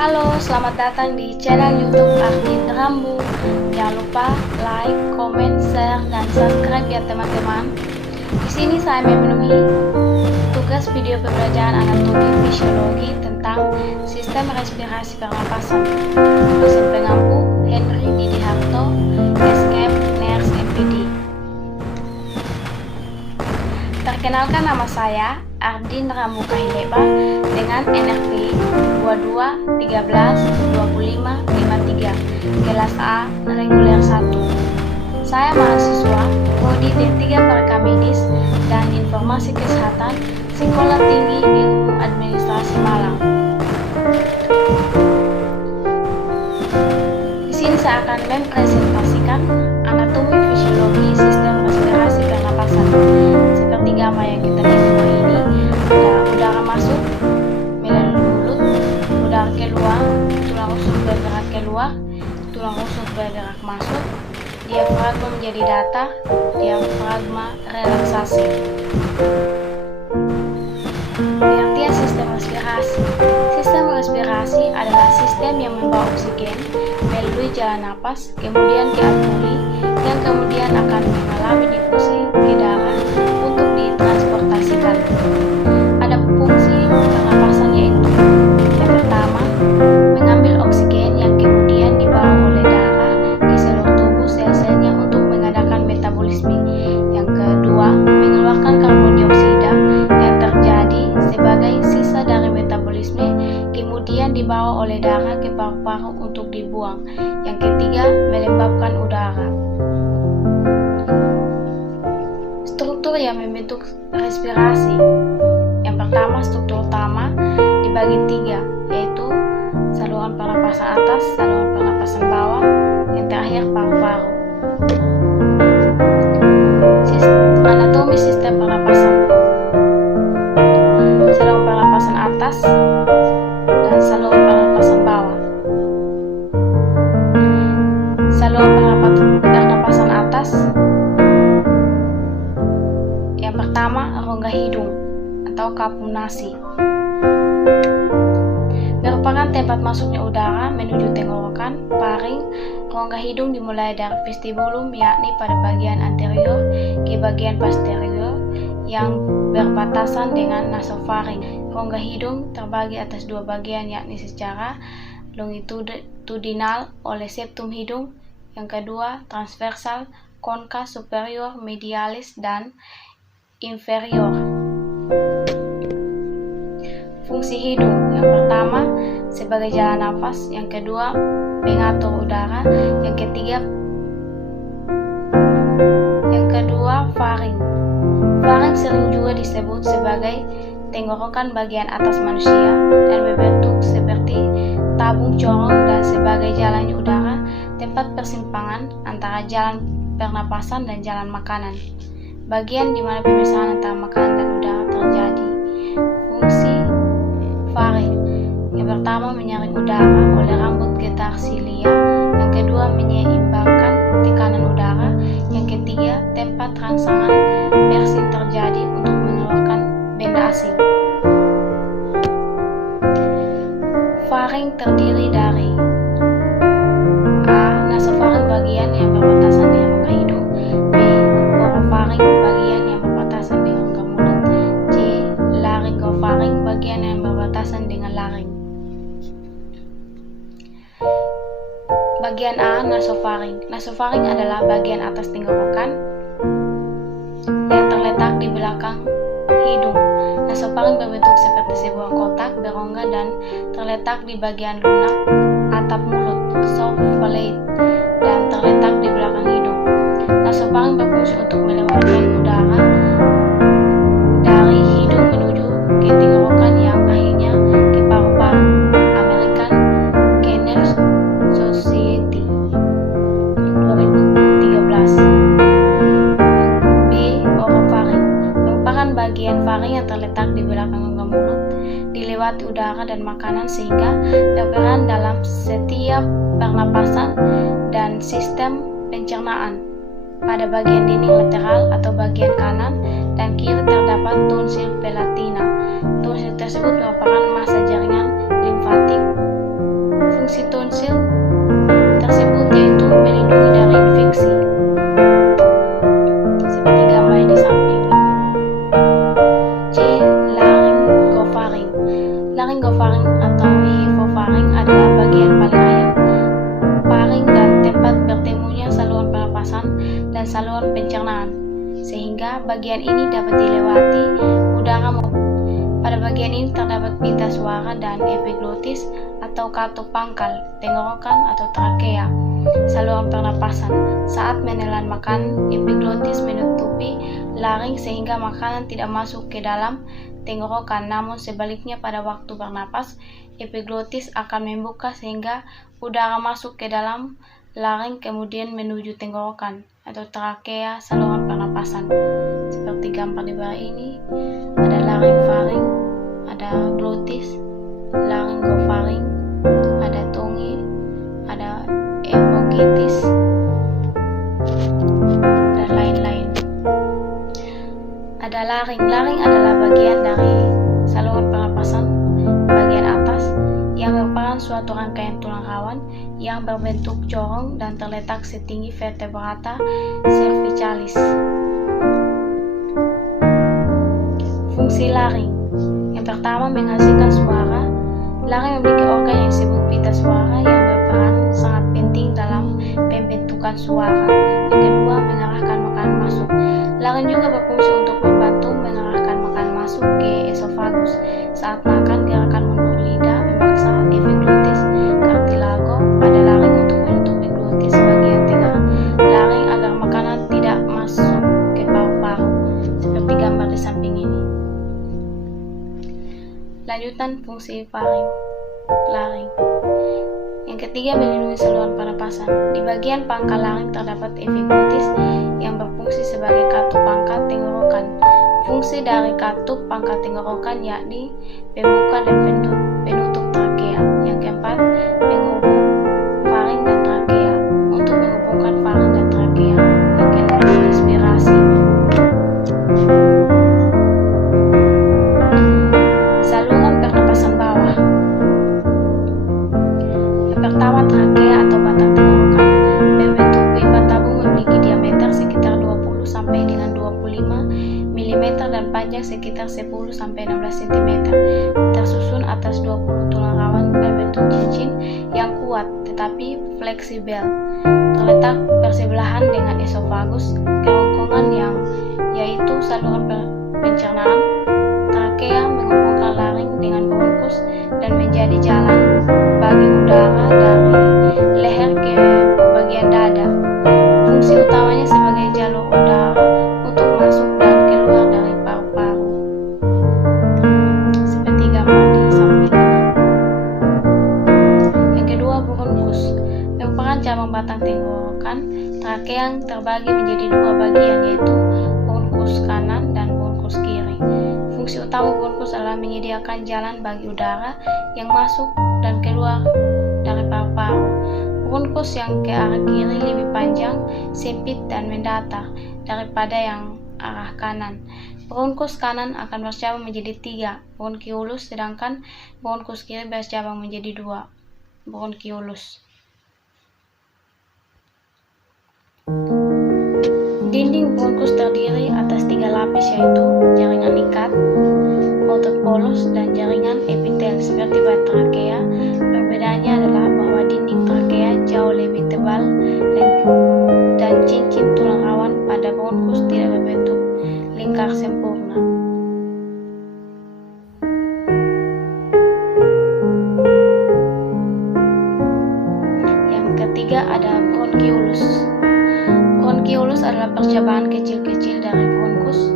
Halo, selamat datang di channel YouTube Ardin Rambu. Jangan lupa like, comment, share, dan subscribe ya teman-teman. Di sini saya memenuhi tugas video pembelajaran anatomi fisiologi tentang sistem respirasi pernapasan. Dosen pengampu Henry Didiharto, SKM Ners MPD. Perkenalkan, nama saya Ardin Rambu Kahileba dengan NRP 22 13 25 53, kelas A reguler 1. Saya mahasiswa Prodi D3 Paramedis dan Informasi Kesehatan Sekolah Tinggi Ilmu Administrasi Malang. Di sini saya akan mempresentasikan anatomi fisiologi sistem respirasi pernapasan. Seperti gambar yang kita lihat di bawah ini, ada udara masuk melalui mulut, udara keluar, tulang rusuk bergerak keluar, tulang rusuk bergerak masuk, diafragma menjadi datar, diafragma relaksasi. Pengertian sistem respirasi. Sistem respirasi adalah sistem yang membawa oksigen melalui jalan napas kemudian ke alveoli yang kemudian akan mengalami difusi ke darah untuk ditransportasikan. Ada fungsi pernapasan yaitu yang pertama, mengambil oksigen yang kemudian dibawa oleh darah ke seluruh tubuh sel-selnya untuk mengadakan metabolisme. Yang kedua, mengeluarkan karbon dioksida yang terjadi sebagai sisa dari metabolisme kemudian dibawa oleh darah ke paru-paru untuk dibuang. Yang ketiga, melembabkan udara. Struktur yang membentuk respirasi. Yang pertama, struktur utama dibagi tiga, yaitu saluran pernapasan atas, saluran pernapasan bawah, yang terakhir paru-paru. Anatomi sistem pernapasan. Saluran pernapasan atas dan saluran pernapasan bawah. Saluran pernapasan atas. Yang pertama, rongga hidung atau kapung nasi. Merupakan tempat masuknya udara menuju tenggorokan, paring. Rongga hidung dimulai dari vestibulum, yakni pada bagian anterior ke bagian posterior yang berbatasan dengan nasofaring. Rongga hidung terbagi atas dua bagian, yakni secara longitudinal oleh septum hidung, yang kedua transversal, konka superior, medialis, dan inferior. Fungsi hidung. Yang pertama, sebagai jalan nafas. Yang kedua, pengatur udara. Yang kedua, faring. Faring sering juga disebut sebagai tenggorokan bagian atas manusia dan berbentuk seperti tabung corong dan sebagai jalannya udara, tempat persimpangan antara jalan pernapasan dan jalan makanan. Bagian di mana pemisahan antara makanan dan udara terjadi. Fungsi faring. Yang pertama, menyaring udara oleh rambut getar silia. Yang kedua, menyeimbangkan tekanan udara. Yang ketiga, tempat rangsangan bersin terjadi untuk mengeluarkan benda asing. Faring terdiri dari A. Nasofaring, bagian yang berbatasan dengan rongga hidung. B. Orofaring, bagian yang berbatasan dengan rongga mulut. C. Laryngofaring, bagian yang berbatasan dengan laring. Bagian A. Nasofaring. Nasofaring adalah bagian atas tenggorokan yang terletak di belakang hidung. Nasofaring berbentuk seperti sebuah kotak berongga dan terletak di bagian lunak atap mulut, soft palate, dan terletak di belakang hidung. Nasofaring berfungsi untuk melewatkan udara dari hidung menuju ke tenggorokan yang akhirnya ke paru-paru. American Kennel Society 2013. B. Orofaring merupakan bagian faring yang terletak di belakang rongga mulut, dilewati udara dan makanan sehingga berperan dalam setiap pernapasan dan sistem pencernaan. Pada bagian dinding lateral atau bagian kanan dan kiri terdapat tonsil palatina. Tonsil tersebut merupakan massa jaringan limfatik Fungsi tonsil tersebut yaitu melindungi dari infeksi, seperti gambar di samping. C. Laryngofaring. Laryngofaring atau hipofaring adalah bagian paling akhir faring dan tempat bertemunya saluran pernapasan dan saluran pencernaan, sehingga bagian ini dapat dilewati udara. Pada bagian ini terdapat pita suara dan epiglotis atau katup pangkal, tenggorokan atau trakea, saluran pernapasan. Saat menelan makanan, epiglotis menutupi laring sehingga makanan tidak masuk ke dalam tenggorokan, namun sebaliknya pada waktu bernapas, epiglotis akan membuka sehingga udara masuk ke dalam laring kemudian menuju tenggorokan atau trakea, saluran pernapasan. Seperti gambar di bawah ini, ada laringfaring, ada glotis, laryngofaring, ada tongi, ada evogitis, dan lain-lain. Ada laring. Laring adalah bagian dari saluran pernapasan bagian atas yang merupakan suatu rangkaian tulang rawan yang berbentuk corong dan terletak setinggi vertebrata cervicalis. Fungsi laring. Yang pertama, menghasilkan suara. Laring memiliki organ yang disebut pita suara yang berperan sangat penting dalam pembentukan suara. Yang kedua, mengarahkan makanan masuk. Laring juga berfungsi untuk membantu mengarahkan makanan masuk ke esofagus. Saat makan, gerakan mundur lidah memaksa epiglotis cartilago pada laring untuk menutupi glotis bagian tengah laring agar makanan tidak masuk ke paru-paru, seperti gambar di samping ini. Lanjutan fungsi laring. Yang ketiga, melindungi saluran pernapasan. Di bagian pangkal laring terdapat epiglotis yang berfungsi sebagai katup pangkal tenggorokan. Fungsi dari katup pangkal tenggorokan yakni pembuka dan penutup trakea. Yang keempat, penghubung faring dan trakea. Untuk menghubungkan faring dan trakea. Yang kelima, respirasi. Saluran pernapasan bawah. Yang pertama, trakea atau batang tenggorokan. Berbentuk pipa tabung memiliki diameter sekitar 20 sampai dengan 25 mm dan panjang sekitar 10 sampai 16 cm. Tersusun atas 20 tulang rawan berbentuk cincin yang kuat tetapi fleksibel. Terletak bersebelahan dengan esofagus, kerongkongan yang yaitu saluran pencernaan. Trakea menghubungkan laring dengan bronkus dan menjadi jalan bagi udara dari leher ke bagian dada. Fungsi utamanya sebagai jalur udara untuk masuk dan keluar dari paru-paru, seperti gambar di samping. Yang kedua, bronkus merupakan cabang batang tenggorokan. Trakea yang terbagi menjadi dua bagian, yaitu bronkus kanan dan bronkus kiri. Fungsi utama bronkus adalah menyediakan jalan bagi udara yang masuk dan keluar dari paru-paru. Bronkus yang ke arah kiri lebih panjang, sempit, dan mendatar daripada yang arah kanan. Bronkus kanan akan bercabang menjadi 3 bronkiolus, sedangkan bronkus kiri bercabang menjadi 2 bronkiolus. Dinding bronkus terdiri atas 3 lapis, yaitu jaringan ikat, otot polos, dan jaringan epitel seperti pada trakea. Perbedaannya adalah bahwa dinding trakea jauh lebih tebal dan cincin tulang rawan pada bronkus tidak berbentuk lingkar sempurna. Yang ketiga ada bronkiolus. Bronkiolus adalah percabangan kecil-kecil dari bronkus.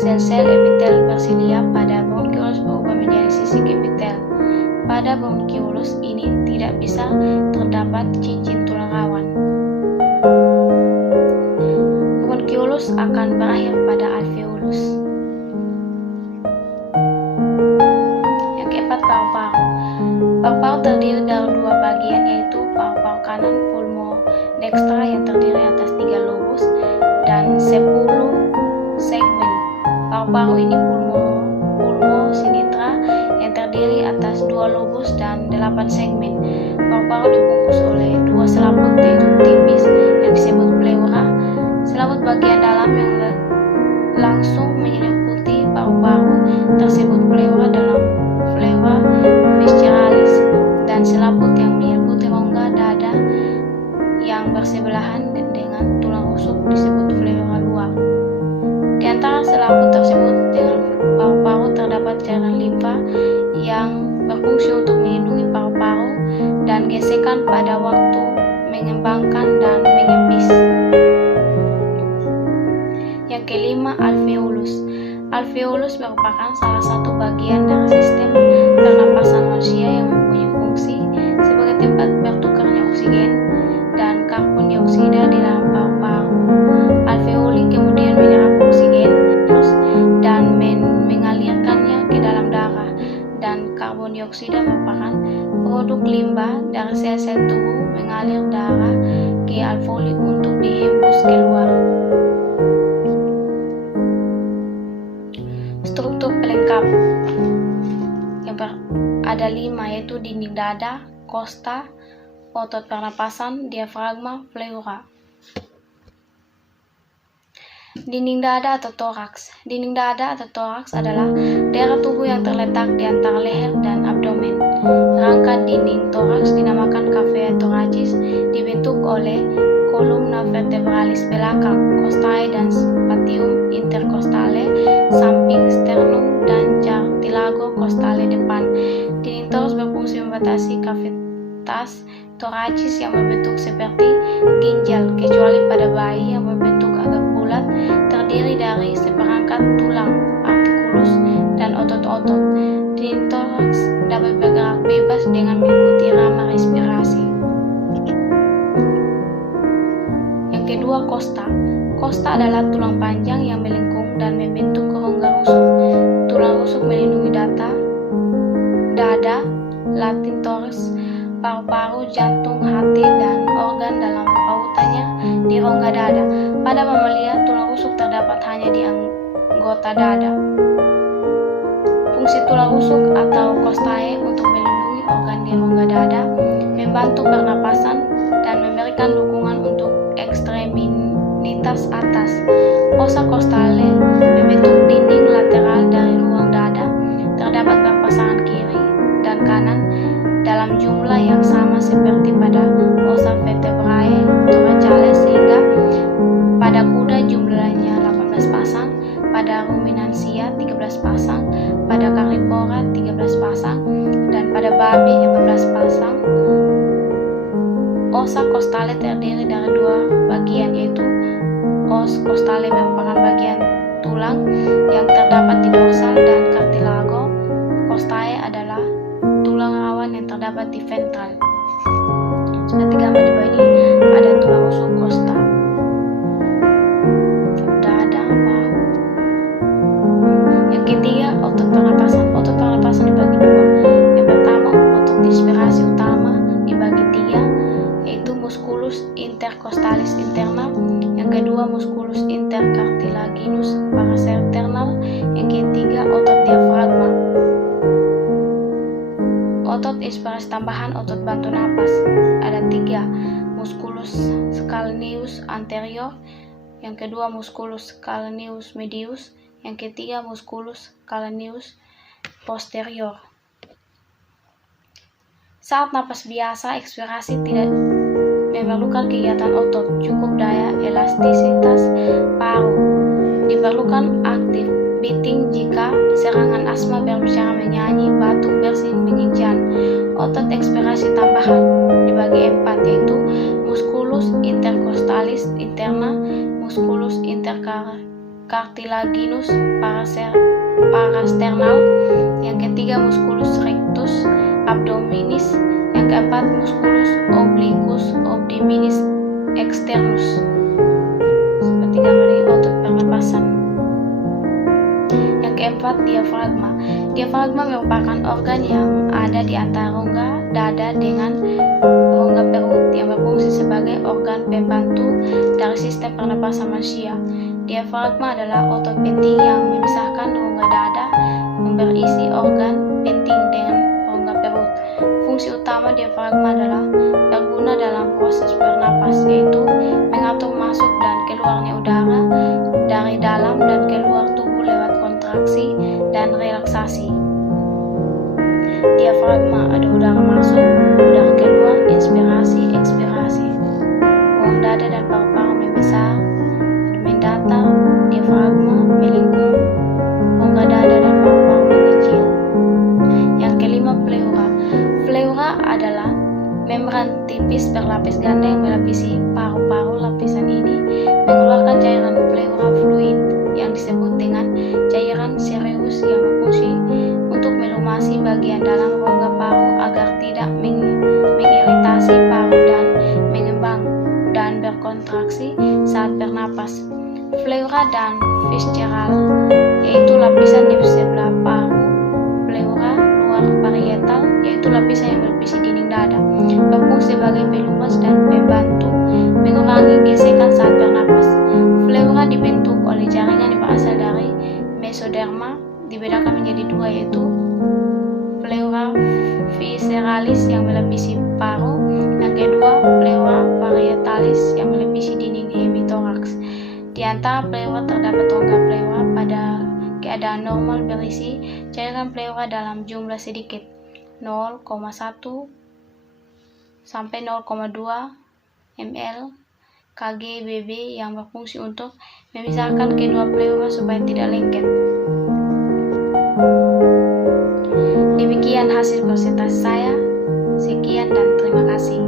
Sel-sel epitel bersilia pada bronkiolus berubah menjadi sisik epitel. Pada bronkiolus ini tidak bisa terdapat cincin tulang rawan. Bronkiolus akan berakhir pada alveolus. Yang keempat, paru-paru. Paru-paru terdiri dari 2 bagian, yaitu paru-paru kanan pulmodextra yang terdiri atas 3 lobus dan 10 segmen. Paru-paru ini pulmo sinitra yang terdiri terdiri atas 2 lobus dan 8 segmen. Paru-paru dibungkus oleh 2 selaput yaitu tipis yang disebut pleura. Selaput bagian dalam yang langsung menyelimuti paru-paru tersebut pleura dalam pleura visceralis, dan selaput yang menyelimuti rongga dada yang bersebelahan dengan tulang rusuk disebut pleura luar. Di antara selaput tersebut dengan paru-paru terdapat cairan limfa yang berfungsi untuk melindungi paru-paru dan gesekan pada waktu mengembangkan dan mengembis. Yang kelima, alveolus. Alveolus merupakan salah satu bagian dari sistem pernapasan manusia yang mempunyai fungsi sebagai tempat bertukarnya oksigen dan karbon dioksida di dalam paru-paru. Alveoli kemudian menyerap oksigen dan mengalirkannya ke dalam darah, dan karbon dioksida merupakan produk limbah dari sel-sel tubuh mengalir darah ke alveoli untuk dihembus keluar. Struktur pelengkap yang ada 5, yaitu dinding dada, kosta, otot pernapasan, diafragma, pleura. Dinding dada atau toraks. Dinding dada atau toraks adalah daerah tubuh yang terletak di antara leher dan abdomen. Rangka dinding toraks dinamakan cavea thoracis, dibentuk oleh kolumna vertebralis belakang, costae dan spatium intercostale samping, sternum dan cartilago costale depan. Dinding toraks berfungsi membatasi cavitas thoracis yang berbentuk seperti ginjal, kecuali pada bayi yang berbentuk agak bulat, terdiri dari seperangkat tulang, artikulus, dan otot-otot. Dinding toraks dapat bergerak bebas dengan mengikuti rama respirasi. Yang kedua, kosta. Kosta adalah tulang panjang yang melengkung dan membentuk rongga rusuk. Tulang rusuk melindungi dada, latin thorax, paru-paru, jantung, hati, dan organ dalam pautannya di rongga dada. Pada mamalia, tulang rusuk terdapat hanya di anggota dada. Fungsi tulang rusuk atau costae untuk melindungi organ di rongga dada, membantu pernapasan, dan memberikan dukungan untuk ekstremitas atas. Ossa costale membentuk dinding lateral dari ruang dada, terdapat berpasangan kiri dan kanan dalam jumlah yang sama seperti pada ossa vertebrae thoraciales, sehingga pada kuda jumlahnya 18 pasang, pada ruminansia 13 pasang, pada carnivora 13 pasang, dan pada babi 14 pasang. Ossa costale terdiri dari 2 bagian, yaitu os costale merupakan bagian tulang yang terdapat di dorsal, dan cartilago costae adalah tulang rawan yang terdapat di ventral. Sudah digambar di bawah ini ada tulang rusuk kosta, dada, bahu. Yang ketiga, otot pernapasan. Otot pernapasan dibagi 2. Yang pertama, otot inspirasi utama dibagi 3, yaitu musculus intercostalis interna. Yang kedua, musculus intercartilaginus parasternal. Yang ketiga, otot diafragma. Otot inspirasi tambahan, otot bantu napas, ada 3, musculus scalenus anterior, yang kedua musculus scalenus medius, yang ketiga musculus scalenus posterior. Saat napas biasa, ekspirasi tidak memerlukan kegiatan otot, cukup daya elastisitas paru. Diperlukan aktif beating jika serangan asma, berbicara, menyanyi, batuk, bersin, menginjan. Otot ekspirasi tambahan dibagi 4, yaitu musculus intercostalis interna, musculus intercartilaginus parasternal, yang ketiga musculus rectus abdominis, yang keempat musculus obliquus abdominis externus. Seperti gambar di otot pernapasan. Yang keempat, diafragma. Diafragma merupakan organ yang ada di antara rongga dada dengan rongga perut, yang berfungsi sebagai organ pembantu dari sistem pernapasan manusia. Diafragma adalah otot penting yang memisahkan rongga dada yang berisi organ penting dengan Fungsi utama diafragma adalah berguna dalam proses bernapas, yaitu mengatur masuk dan keluarnya udara dari dalam dan keluar tubuh lewat kontraksi dan relaksasi. Diafragma ada udara masuk, udara keluar, inspirasi, ekspirasi. Ruang dada dan paru-paru membesar, mendatar, diafragma melengkung, rongga dada dan paru-paru mengecil. Yang kelima, pleura. Pleura adalah membran tipis berlapis ganda yang melapisi paru-paru. Lapisan ini mengeluarkan cairan pleura fluid yang disebut dengan cairan sereus yang berfungsi untuk melumasi bagian dalam rongga paru agar tidak mengiritasi paru dan mengembang dan berkontraksi saat bernapas. Pleura dan visceral, yaitu lapisan di sebelah paru. Pleura luar parietal, yaitu lapisan yang melapisi dinding dada, berfungsi sebagai pelumas dan pembantu mengurangi gesekan saat bernapas. Pleura dibentuk oleh jaringan yang berasal dari mesoderma, dibedakan menjadi dua, yaitu pleura visceralis yang melapisi paru, yang kedua pleura parietalis yang melapisi dinding hemitoraks. Di antara pleura terdapat rongga pleura pada keadaan normal berisi cairan pleura dalam jumlah sedikit 0,1 sampai 0,2 ml kg/bb yang berfungsi untuk memisahkan kedua pleura supaya tidak lengket. Demikian hasil presentasi saya. Sekian dan terima kasih.